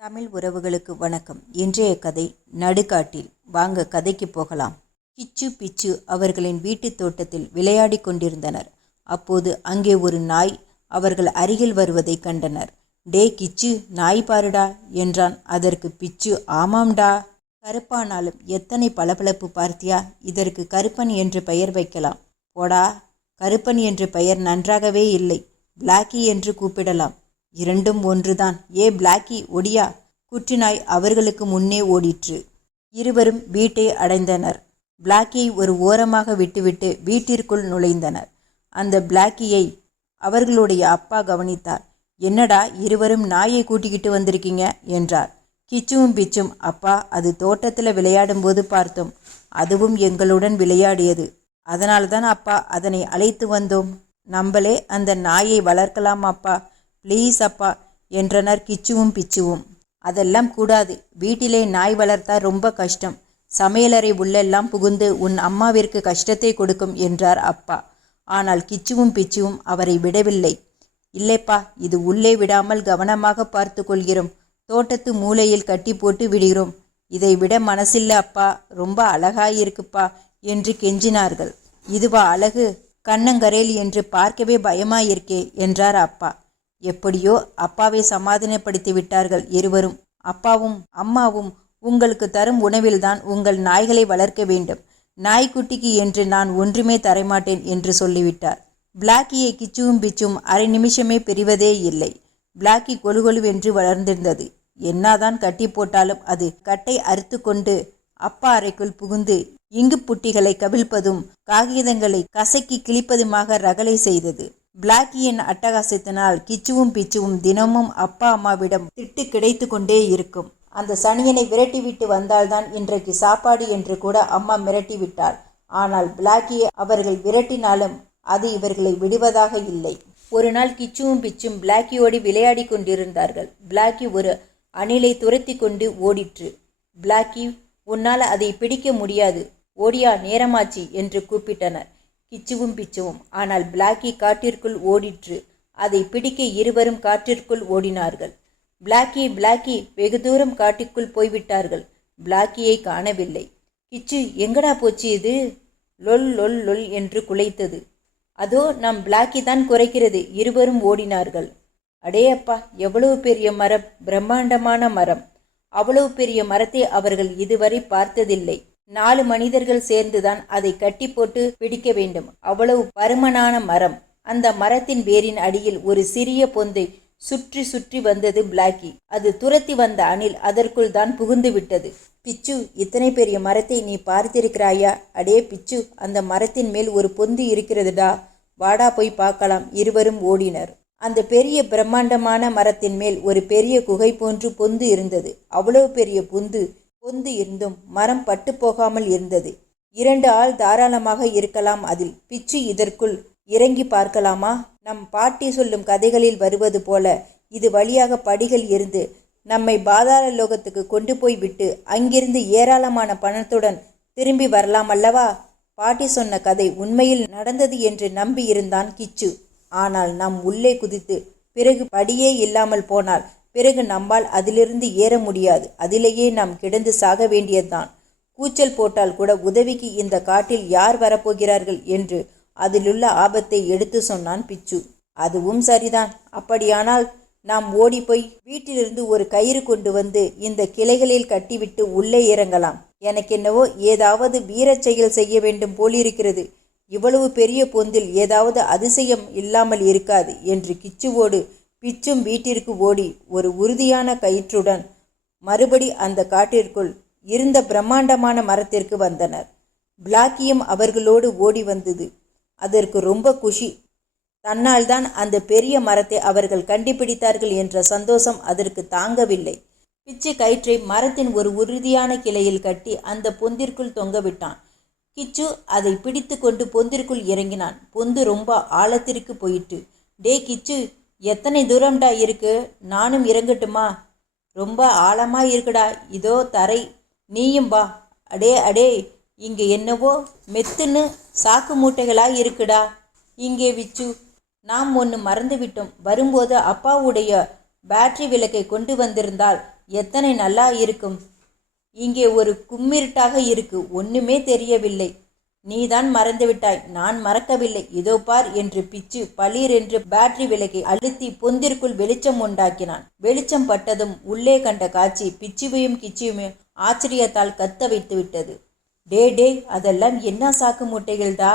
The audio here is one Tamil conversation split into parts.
தமிழ் உறவுகளுக்கு வணக்கம். இன்றைய கதை நடுக்காட்டில். வாங்க கதைக்கு போகலாம். கிச்சு பிச்சு அவர்களின் வீட்டுத் தோட்டத்தில் விளையாடி கொண்டிருந்தனர். அப்போது அங்கே ஒரு நாய் அவர்கள் அருகில் வருவதை கண்டனர். டே கிச்சு, நாய் பாருடா என்றான். அதற்கு பிச்சு, ஆமாம்டா, கருப்பானாலும் எத்தனை பளபளப்பு பார்த்தியா, இதற்கு கருப்பன் என்று பெயர் வைக்கலாம். போடா, கருப்பன் என்று பெயர் நன்றாகவே இல்லை, பிளாக்கி என்று கூப்பிடலாம். இரண்டும் ஒன்றுதான். ஏ பிளாக்கி, ஒடியா. குட்டிநாய் அவர்களுக்கு முன்னே ஓடிற்று. இருவரும் வீட்டை அடைந்தனர். பிளாக்கியை ஒரு ஓரமாக விட்டுவிட்டு வீட்டிற்குள் நுழைந்தனர். அந்த பிளாக்கியை அவர்களுடைய அப்பா கவனித்தார். என்னடா, இருவரும் நாயை கூட்டிக்கிட்டு வந்திருக்கீங்க என்றார். கிச்சுவும் பிச்சும், அப்பா, அது தோட்டத்தில் விளையாடும்போது பார்த்தோம். அதுவும் எங்களுடன் விளையாடியது. அதனால்தான் அப்பா அதனை அழைத்து வந்தோம். நம்மளே அந்த நாயை வளர்க்கலாம் அப்பா, ப்ளீஸ் அப்பா என்றனர் கிச்சுவும் பிச்சுவும். அதெல்லாம் கூடாது. வீட்டிலே நாய் வளர்த்தா ரொம்ப கஷ்டம். சமையலறை உள்ளெல்லாம் புகுந்து உன் அம்மாவிற்கு கஷ்டத்தை கொடுக்கும் என்றார் அப்பா. ஆனால் கிச்சுவும் பிச்சுவும் அவரை விடவில்லை. இல்லைப்பா, இது உள்ளே விடாமல் கவனமாக பார்த்து கொள்கிறோம். தோட்டத்து மூலையில் கட்டி போட்டு விடுகிறோம். இதை விட மனசில்லை அப்பா, ரொம்ப அழகாயிருக்குப்பா என்று கெஞ்சினார்கள். இதுவா அழகு? கண்ணங்கரேல் என்று பார்க்கவே பயமாயிருக்கே என்றார் அப்பா. எப்படியோ அப்பாவை சமாதானப்படுத்தி விட்டார்கள் இருவரும். அப்பாவும் அம்மாவும், உங்களுக்கு தரும் உணவில்தான் உங்கள் நாய்களை வளர்க்க வேண்டும். நாய்க்குட்டிக்கு என்று நான் ஒன்றுமே தரமாட்டேன் என்று சொல்லிவிட்டார். பிளாக்கியை கிச்சுவும் பிச்சும் அரை நிமிஷமே பிரிவதே இல்லை. பிளாக்கி கொழுகொழுவென்று வளர்ந்திருந்தது. என்னாதான் கட்டி போட்டாலும் அது கட்டை அறுத்து கொண்டு அப்பா அறைக்குள் புகுந்து இங்கு புட்டிகளை கவிழ்ப்பதும் காகிதங்களை கசக்கி கிழிப்பதுமாக ரகளை செய்தது. பிளாக்கியின் அட்டகாசத்தினால் கிச்சுவும் பிச்சுவும் தினமும் அப்பா அம்மாவிடம் திட்டு கிடைத்து கொண்டே இருக்கும். அந்த சனியனை விரட்டிவிட்டு வந்தால்தான் இன்றைக்கு சாப்பாடு என்று கூட அம்மா மிரட்டி விட்டாள். ஆனால் பிளாக்கியை அவர்கள் விரட்டினாலும் அது இவர்களை விடுவதாக இல்லை. ஒரு நாள் கிச்சுவும் பிச்சும் பிளாக்கியோடு விளையாடி கொண்டிருந்தார்கள். பிளாக்கி ஒரு அணிலை துரத்தி கொண்டு ஓடிற்று. பிளாக்கி, உன்னால் அதை பிடிக்க முடியாது, ஓடியா, நேரமாச்சு என்று கூப்பிட்டனர் கிச்சுவும் பிச்சுவும். ஆனால் பிளாக்கி காட்டிற்குள் ஓடிற்று. அதை பிடிக்க இருவரும் காட்டிற்குள் ஓடினார்கள். பிளாக்கி, பிளாக்கி, வெகு தூரம் காட்டிற்குள் போய்விட்டார்கள். பிளாக்கியை காணவில்லை. கிச்சு, எங்கடா போச்சு இது? லொல் லொல் லொல் என்று குலைத்தது. அதோ நம் பிளாக்கி தான் குறைக்கிறது. இருவரும் ஓடினார்கள். அடே அப்பா, எவ்வளவு பெரிய மரம்! பிரம்மாண்டமான மரம். அவ்வளவு பெரிய மரத்தை அவர்கள் இதுவரை பார்த்ததில்லை. 4 மனிதர்கள் சேர்ந்துதான் அதை கட்டி போட்டு பிடிக்க வேண்டும். அவ்வளவு பருமனான மரம். அந்த மரத்தின் வேரின் அடியில் ஒரு சிறிய பொந்தை சுற்றி சுற்றி வந்தது பிளாக்கி. அது துரத்தி வந்த அணில் அதற்குள் தான் புகுந்து விட்டது. பிச்சு, இத்தனை பெரிய மரத்தை நீ பார்த்திருக்கிறாயா? அடே பிச்சு, அந்த மரத்தின் மேல் ஒரு பொந்து இருக்கிறதுடா, வாடா போய் பார்க்கலாம். இருவரும் ஓடினர். அந்த பெரிய பிரம்மாண்டமான மரத்தின் மேல் ஒரு பெரிய குகை போன்று பொந்து இருந்தது. அவ்வளவு பெரிய பொந்து இருந்தும் மரம் பட்டு போகாமல் இருந்தது. 2 ஆள் தாராளமாக இருக்கலாம் அதில். பிச்சு, இதற்குள் இறங்கி பார்க்கலாமா? நம் பாட்டி சொல்லும் கதைகளில் வருவது போல இது வழியாக படிகள் இருந்து நம்மை பாதாள லோகத்துக்கு கொண்டு போய் விட்டு அங்கிருந்து ஏராளமான பணத்துடன் திரும்பி வரலாம் அல்லவா? பாட்டி சொன்ன கதை உண்மையில் நடந்தது என்று நம்பி இருந்தான் கிச்சு. ஆனால் நாம் உள்ளே குதித்து பிறகு படியே இல்லாமல் போனால் பிறகு நம்மால் அதிலிருந்து ஏற முடியாது. அதிலேயே நாம் கிடந்து சாக வேண்டியதுதான். கூச்சல் போட்டால் கூட உதவிக்கு இந்த காட்டில் யார் வரப்போகிறார்கள் என்று அதிலுள்ள ஆபத்தை எடுத்து சொன்னான் பிச்சு. அதுவும் சரிதான். அப்படியானால் நாம் ஓடிப்போய் வீட்டிலிருந்து ஒரு கயிறு கொண்டு வந்து இந்த கிளைகளில் கட்டிவிட்டு உள்ளே இறங்கலாம். எனக்கென்னவோ ஏதாவது வீரச் செயல் செய்ய வேண்டும் போலிருக்கிறது. இவ்வளவு பெரிய பொந்தில் ஏதாவது அதிசயம் இல்லாமல் இருக்காது என்று கிச்சுவோடு பிச்சும் வீட்டிற்கு ஓடி ஒரு உறுதியான கயிற்றுடன் மறுபடி அந்த காட்டிற்குள் இருந்த பிரம்மாண்டமான மரத்திற்கு வந்தனர். பிளாக்கியும் அவர்களோடு ஓடி வந்தது. அதற்கு ரொம்ப குஷி. தன்னால் தான் அந்த பெரிய மரத்தை அவர்கள் கண்டுபிடித்தார்கள் என்ற சந்தோஷம் அதற்கு தாங்கவில்லை. பிச்சு கயிற்றை மரத்தின் ஒரு உறுதியான கிளையில் கட்டி அந்த பொந்திற்குள் தொங்கவிட்டான். கிச்சு அதை பிடித்து கொண்டு பொந்திற்குள் இறங்கினான். பொந்து ரொம்ப ஆழத்திற்கு போயிட்டு. டே கிச்சு, எத்தனை தூரம்டா இருக்கு? நானும் இறங்கட்டுமா? ரொம்ப ஆழமா இருக்குடா, இதோ தரை, நீயும் வா. அடே அடே, இங்கே என்னவோ மெத்துன்னு சாக்கு மூட்டைகளாக இருக்குடா. இங்கே விச்சு, நாம் ஒன்று மறந்து விட்டோம். வரும்போது அப்பாவுடைய பேட்டரி விளக்கை கொண்டு வந்திருந்தால் எத்தனை நல்லா இருக்கும். இங்கே ஒரு கும்மிருட்டாக இருக்கு, ஒண்ணுமே தெரியவில்லை. நீதான் மறந்துவிட்டாய், நான் மறக்கவில்லை. இதோ பார் என்று பிச்சு பளீர் என்று பேட்டரி விளக்கை அழுத்தி பொந்திற்குள் வெளிச்சம் உண்டாக்கினான். வெளிச்சம் பட்டதும் உள்ளே கண்ட காட்சி பிச்சுவையும் கிச்சியுமே ஆச்சரியத்தால் கத்த வைத்து விட்டது. டே, அதெல்லாம் என்ன சாக்கு மூட்டைகள்டா!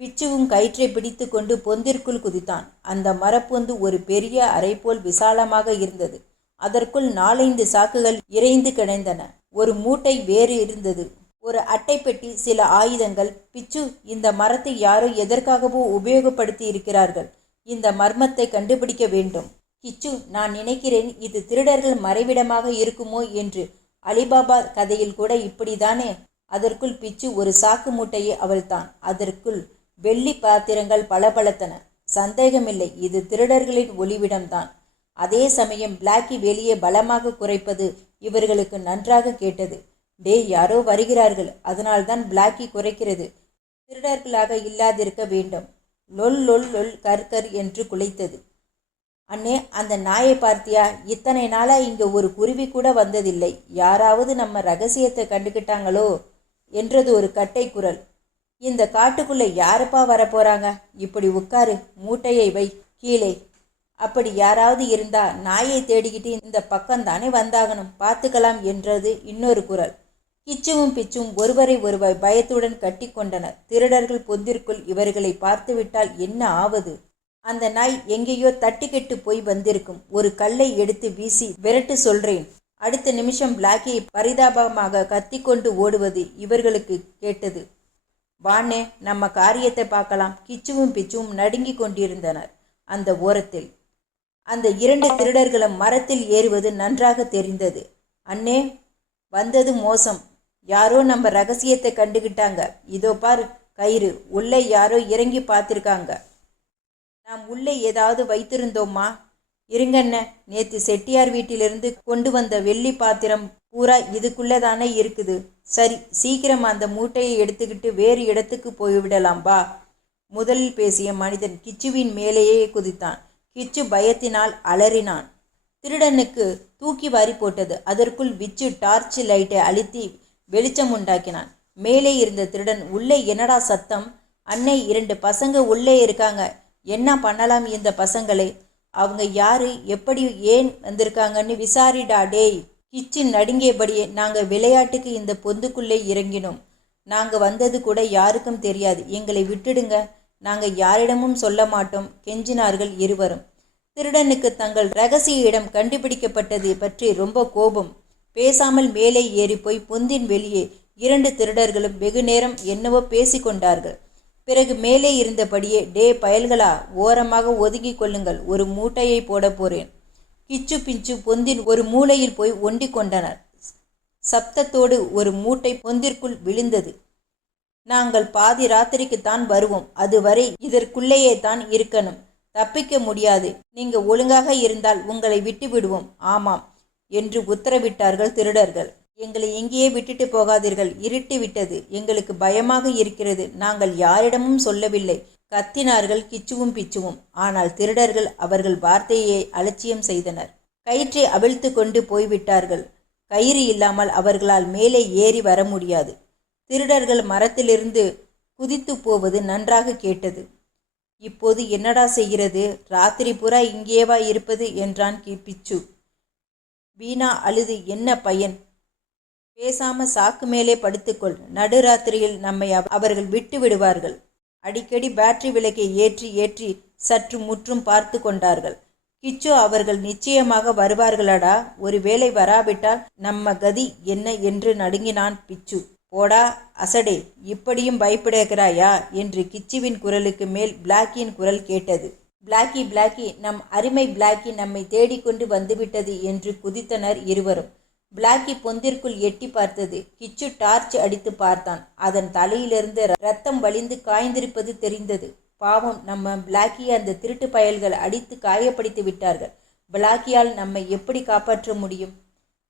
பிச்சுவும் கயிற்றை பிடித்து கொண்டு பொந்திற்குள் குதித்தான். அந்த மரப்பொந்து ஒரு பெரிய அறை போல் விசாலமாக இருந்தது. அதற்குள் 4-5 சாக்குகள் இறைந்து கிடந்தன. ஒரு மூட்டை வேறு இருந்தது. ஒரு அட்டை பெட்டி, சில ஆயுதங்கள். பிச்சு, இந்த மரத்தை யாரோ எதற்காகவோ உபயோகப்படுத்தி இருக்கிறார்கள். இந்த மர்மத்தை கண்டுபிடிக்க வேண்டும். கிச்சு, நான் நினைக்கிறேன் இது திருடர்கள் மறைவிடமாக இருக்குமோ என்று. அலிபாபா கதையில் கூட இப்படிதானே? அதற்குள் பிச்சு ஒரு சாக்கு மூட்டையை அவள்தான். அதற்குள் வெள்ளி பாத்திரங்கள் பளபளத்தன. சந்தேகமில்லை, இது திருடர்களின் ஒளிவிடம்தான். அதே சமயம் பிளாக்கி வெளியே பலமாக குறைப்பது இவர்களுக்கு நன்றாக கேட்டது. டே, யாரோ வருகிறார்கள், அதனால்தான் பிளாக்கி குறைக்கிறது. திருடர்களாக இல்லாதிருக்க வேண்டும். லொல் லொல் லொல் கர்கர் என்று குலைத்தது. அண்ணே, அந்த நாயை பார்த்தியா? இத்தனை நாளா இங்க ஒரு குருவி கூட வந்ததில்லை. யாராவது நம்ம ரகசியத்தை கண்டுக்கிட்டாங்களோ என்றது ஒரு கட்டை குரல். இந்த காட்டுக்குள்ள யாருப்பா வரப்போறாங்க? இப்படி உட்காரு, மூட்டையை வை கீழே. அப்படி யாராவது இருந்தா நாயை தேடிக்கிட்டு இந்த பக்கம்தானே வந்தாகணும், பார்த்துக்கலாம் என்றது இன்னொரு குரல். கிச்சுவும் பிச்சும் ஒருவரை ஒருவர் பயத்துடன் கட்டி கொண்டனர். திருடர்கள் பொந்திற்குள் இவர்களை பார்த்துவிட்டால் என்ன ஆவது? அந்த நாய் எங்கேயோ தட்டிக்கெட்டு போய் வந்திருக்கும். ஒரு கல்லை எடுத்து வீசி விரட்டு சொல்றேன். அடுத்த நிமிஷம் பிளாக்கியை பரிதாபமாக கத்திக்கொண்டு ஓடுவது இவர்களுக்கு கேட்டது. வானே, நம்ம காரியத்தை பார்க்கலாம். கிச்சுவும் பிச்சுவும் நடுங்கி கொண்டிருந்தனர். அந்த ஓரத்தில் அந்த 2 திருடர்களும் மரத்தில் ஏறுவது நன்றாக தெரிந்தது. அண்ணே, வந்தது மோசம். யாரோ நம்ம ரகசியத்தை கண்டுகிட்டாங்க. இதோ பார் கயிறு, உள்ளே யாரோ இறங்கி பார்த்திருக்காங்க. நாம் உள்ளே ஏதாவது வைத்திருந்தோமா? இருங்கண்ண, நேற்று செட்டியார் வீட்டிலிருந்து கொண்டு வந்த வெள்ளி பாத்திரம் பூரா இதுக்குள்ளதானே இருக்குது. சரி, சீக்கிரம் அந்த மூட்டையை எடுத்துக்கிட்டு வேறு இடத்துக்கு போய்விடலாம் வா. முதலில் பேசிய மனிதன் கிச்சுவின் மேலேயே குதித்தான். கிச்சு பயத்தினால் அலறினான். திருடனுக்கு தூக்கி வாரி போட்டது. அதற்குள் விச்சு டார்ச் லைட்டை அழுத்தி வெளிச்சம் உண்டாக்கினான். மேலே இருந்த திருடன், உள்ளே என்னடா சத்தம்? அன்னை, 2 பசங்க உள்ளே இருக்காங்க. என்ன பண்ணலாம் இந்த பசங்களை? அவங்க யாரு, எப்படி, ஏன் வந்திருக்காங்கன்னு விசாரிடா டேய். கிச்சு நடுங்கியபடியே, நாங்க விளையாட்டுக்கு இந்த பொந்துக்குள்ளே இறங்கினோம். நாங்க வந்தது கூட யாருக்கும் தெரியாது. எங்களை விட்டுடுங்க, நாங்க யாரிடமும் சொல்ல மாட்டோம் கெஞ்சினார்கள் இருவரும். திருடனுக்கு தங்கள் ரகசிய இடம் கண்டுபிடிக்கப்பட்டது பற்றி ரொம்ப கோபம். பேசாமல் மேலே ஏறி போய் பொந்தின் வெளியே 2 திருடர்களும் வெகு நேரம் என்னவோ பேசிக்கொண்டார்கள். பிறகு மேலே இருந்தபடியே, டே பயல்களா, ஓரமாக ஒதுங்கி கொள்ளுங்கள், ஒரு மூட்டையை போட போறேன். கிச்சு பிச்சு பொந்தின் ஒரு மூலையில் போய் ஒண்டி கொண்டனர். சப்தத்தோடு ஒரு மூட்டை பொந்திற்குள் விழுந்தது. நாங்கள் பாதி ராத்திரிக்குத்தான் வருவோம். அதுவரை இதற்குள்ளேயே தான் இருக்கணும். தப்பிக்க முடியாது. நீங்க ஒழுங்காக இருந்தால் உங்களை விட்டு விடுவோம். ஆமாம் என்று உத்தரவிட்டார்கள் திருடர்கள். எங்களை எங்கேயே விட்டுட்டு போகாதீர்கள். இருட்டி விட்டது. எங்களுக்கு பயமாக இருக்கிறது. நாங்கள் யாரிடமும் சொல்லவில்லை கத்தினார்கள் கிச்சுவும் பிச்சுவும். ஆனால் திருடர்கள் அவர்கள் வார்த்தையை அலட்சியம் செய்தனர். கயிற்றை அவிழ்த்து கொண்டு போய்விட்டார்கள். கயிறு இல்லாமல் அவர்களால் மேலே ஏறி வர முடியாது. திருடர்கள் மரத்திலிருந்து குதித்து போவது நன்றாக கேட்டது. இப்போது என்னடா செய்கிறது? ராத்திரி பூரா இங்கேவா இருப்பது என்றான் பிச்சு. வீணா அழுது என்ன பயன்? பேசாம சாக்கு மேலே படுத்துக்கொள். நடுராத்திரியில் நம்மை அவர்கள் விட்டு விடுவார்கள். அடிக்கடி பேட்டரி விளக்கை ஏற்றி ஏற்றி சற்று முற்றும் பார்த்து கொண்டார்கள். கிச்சு, அவர்கள் நிச்சயமாக வருவார்களடா. ஒருவேளை வராவிட்டால் நம்ம கதி என்ன என்று நடுங்கினான் பிச்சு. போடா அசடே, இப்படியும் பயப்படுகிறாயா என்று கிச்சுவின் குரலுக்கு மேல் பிளாக்கியின் குரல் கேட்டது. பிளாக்கி, நம் அருமை பிளாக்கி நம்மை தேடிக்கொண்டு வந்துவிட்டது என்று குதித்தனர் இருவரும். பிளாக்கி பொந்திற்குள் எட்டி பார்த்தது. கிச்சு டார்ச் அடித்து பார்த்தான். அதன் தலையிலிருந்து ரத்தம் வழிந்து காய்ந்திருப்பது தெரிந்தது. பாவம், நம்ம பிளாக்கியை அந்த திருட்டு பயல்கள் அடித்து காயப்படுத்தி விட்டார்கள். பிளாக்கியால் நம்மை எப்படி காப்பாற்ற முடியும்?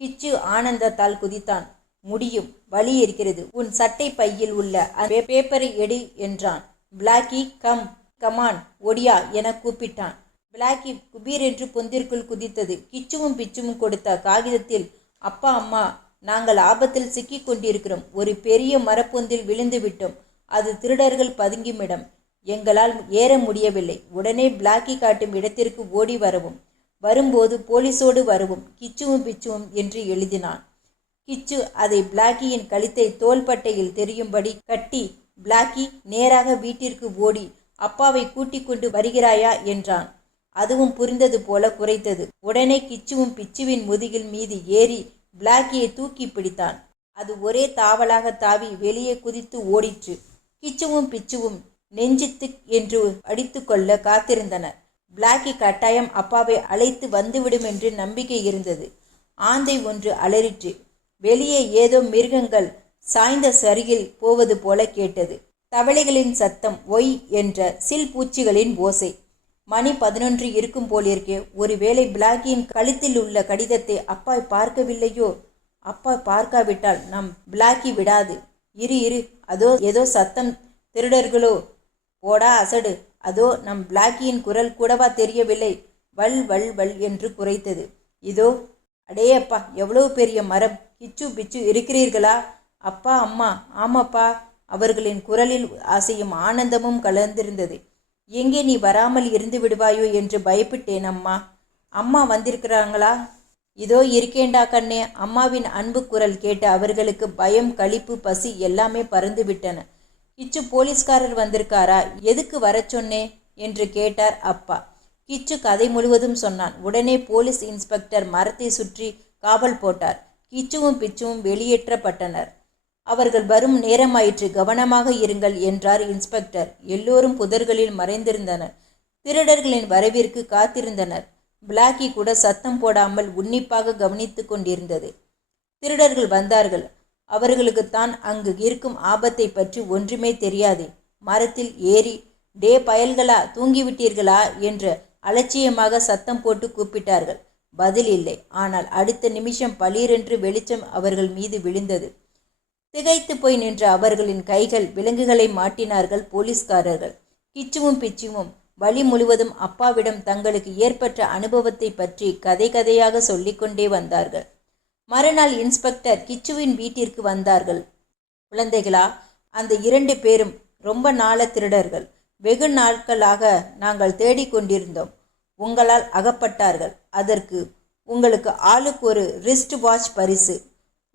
கிச்சு ஆனந்தத்தால் குதித்தான். முடியும், வழி இருக்கிறது. உன் சட்டை பையில் உள்ள அந்த பேப்பரை எடு என்றான். பிளாக்கி, கமான், ஒடியா என கூப்பிட்டான். பிளாக்கி குபீர் என்று பொந்திற்குள் குதித்தது. கிச்சுவும் பிச்சுவும் கொடுத்த காகிதத்தில் அப்பா அம்மா, நாங்கள் ஆபத்தில் சிக்கிக் கொண்டிருக்கிறோம். ஒரு பெரிய மரப்பொந்தில் விழுந்து விட்டோம். அது திருடர்கள் பதுங்கும் இடம். எங்களால் ஏற முடியவில்லை. உடனே பிளாக்கி காட்டும் இடத்திற்கு ஓடி வரவும், வரும்போது போலீஸோடு வரவும், கிச்சுவும் பிச்சுவும் என்று எழுதினான். கிச்சு அதை பிளாக்கியின் கழுத்தை தோள்பட்டையில் தெரியும்படி கட்டி, பிளாக்கி நேராக வீட்டிற்கு ஓடி, அப்பாவை கூட்டிக் கொண்டு வருகிறாயா என்றான். அதுவும் புரிந்தது போல குறைத்தது. உடனே கிச்சுவும் பிச்சுவின் முதுகில் மீது ஏறி பிளாக்கியை தூக்கி பிடித்தான். அது ஒரே தாவலாக தாவி வெளியே குதித்து ஓடிற்று. கிச்சுவும் பிச்சுவும் நெஞ்சு திக் என்று அடித்து கொள்ள காத்திருந்தனர். பிளாக்கி கட்டாயம் அப்பாவை அழைத்து வந்துவிடும் என்று நம்பிக்கை இருந்தது. ஆந்தை ஒன்று அலறிற்று. வெளியே ஏதோ மிருகங்கள் சாய்ந்த சரிகில் போவது போல கேட்டது. தவளைகளின் சத்தம், ஒய் என்ற சில் பூச்சிகளின் ஓசை. மணி 11 இருக்கும் போலிருக்கே. ஒருவேளை பிளாக்கியின் கழுத்தில் உள்ள கடிதத்தை அப்பா பார்க்கவில்லையோ? அப்பா பார்க்காவிட்டால் நம் பிளாக்கி விடாது. இரு அதோ ஏதோ சத்தம். திருடர்களோ? போடா அசடு. அதோ நம் பிளாக்கியின் குரல் கூடவா தெரியவில்லை? வல் வல் வல் என்று குரைத்தது. இதோ. அடேயப்பா, எவ்வளவு பெரிய மரம்! கிச்சு பிச்சு இருக்கிறீர்களா? அப்பா அம்மா. ஆமாப்பா. அவர்களின் குரலில் ஆசையும் ஆனந்தமும் கலந்திருந்தது. எங்கே நீ வராமல் இருந்து விடுவாயோ என்று பயப்பட்டேன் அம்மா. அம்மா வந்திருக்கிறாங்களா? இதோ இருக்கேண்டா கண்ணே. அம்மாவின் அன்பு குரல் கேட்டு அவர்களுக்கு பயம், களிப்பு, பசி எல்லாமே பறந்து விட்டன. கிச்சு, போலீஸ்காரர் வந்திருக்காரா? எதுக்கு வர சொன்னே என்று கேட்டார் அப்பா. கிச்சு கதை முழுவதும் சொன்னான். உடனே போலீஸ் இன்ஸ்பெக்டர் மரத்தை சுற்றி காவல் போட்டார். கிச்சுவும் பிச்சுவும் வெளியேற்றப்பட்டனர். அவர்கள் வரும் நேரமாயிற்று, கவனமாக இருங்கள் என்றார் இன்ஸ்பெக்டர். எல்லோரும் புதர்களில் மறைந்திருந்தனர். திருடர்களின் வரவிற்கு காத்திருந்தனர். பிளாக்கி கூட சத்தம் போடாமல் உன்னிப்பாக கவனித்து கொண்டிருந்தது. திருடர்கள் வந்தார்கள். அவர்களுக்குத்தான் அங்கு இருக்கும் ஆபத்தை பற்றி ஒன்றுமே தெரியாது. மரத்தில் ஏறி, டே பயல்களா, தூங்கிவிட்டீர்களா என்று அலட்சியமாக சத்தம் போட்டு கூப்பிட்டார்கள். பதில் இல்லை. ஆனால் அடுத்த நிமிஷம் பளீரென்று வெளிச்சம் அவர்கள் மீது விழுந்தது. திகைத்து போய் நின்ற அவர்களின் கைகள் விலங்குகளை மாட்டினார்கள் போலீஸ்காரர்கள். கிச்சுவும் பிச்சுவும் வழி முழுவதும் அப்பாவிடம் தங்களுக்கு ஏற்பட்ட அனுபவத்தை பற்றி கதை கதையாக சொல்லிக்கொண்டே வந்தார்கள். மறுநாள் இன்ஸ்பெக்டர் கிச்சுவின் வீட்டிற்கு வந்தார்கள். குழந்தைகளா, அந்த 2 பேரும் ரொம்ப நாள திருடர்கள். வெகு நாட்களாக நாங்கள் தேடிக்கொண்டிருந்தோம். உங்களால் அகப்பட்டார்கள். அதற்கு உங்களுக்கு ஆளுக்கு ஒரு ரிஸ்ட் வாட்ச் பரிசு.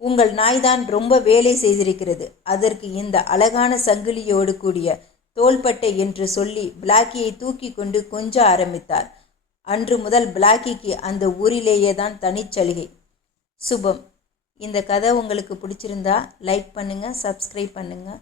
உங்கள் நாய்தான் ரொம்ப வேலை செய்திருக்கிறது. அதற்கு இந்த அழகான சங்கிலியோடு கூடிய தோள்பட்டை என்று சொல்லி பிளாக்கியை தூக்கி கொண்டு கொஞ்ச ஆரம்பித்தார். அன்று முதல் பிளாக்கிக்கு அந்த ஊரிலேயே தான் தனிச்சலுகை. சுபம். இந்த கதை உங்களுக்கு பிடிச்சிருந்தா லைக் பண்ணுங்கள், சப்ஸ்கிரைப் பண்ணுங்கள்.